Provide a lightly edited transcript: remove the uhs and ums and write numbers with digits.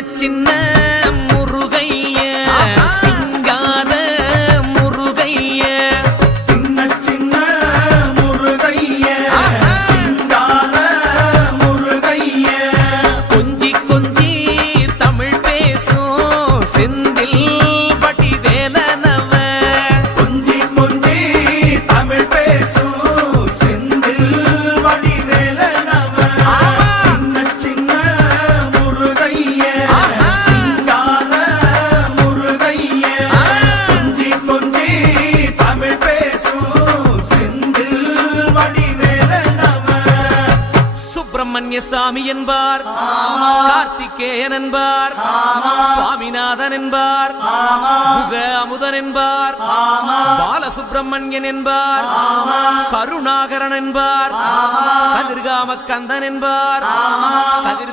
சின்ன முருகைய சிங்கார முருகைய சின்ன சின்ன முருகைய சிங்கார முருகைய கொஞ்சி கொஞ்சி தமிழ் பேசும் செந்தில் வடிவேலனவ கொஞ்சி கொஞ்சி தமிழ் பேசும் செந்தில் வடிவேலனவ சின்ன சின்ன முருகைய சிங்கார முருகைய கொஞ்சி கொஞ்சி தமிழ் பேசும் செந்தில் வடிவேலனவ சுப்பிரமணிய சாமி என்பார், கார்த்திகேயன் என்பார், சுவாமிநாதன் என்பார், முக அமுதன் என்பார், பாலசுப்பிரமணியன் என்பார், கருணாகரன் என்பார், கதிர்காம கந்தன் என்பார்,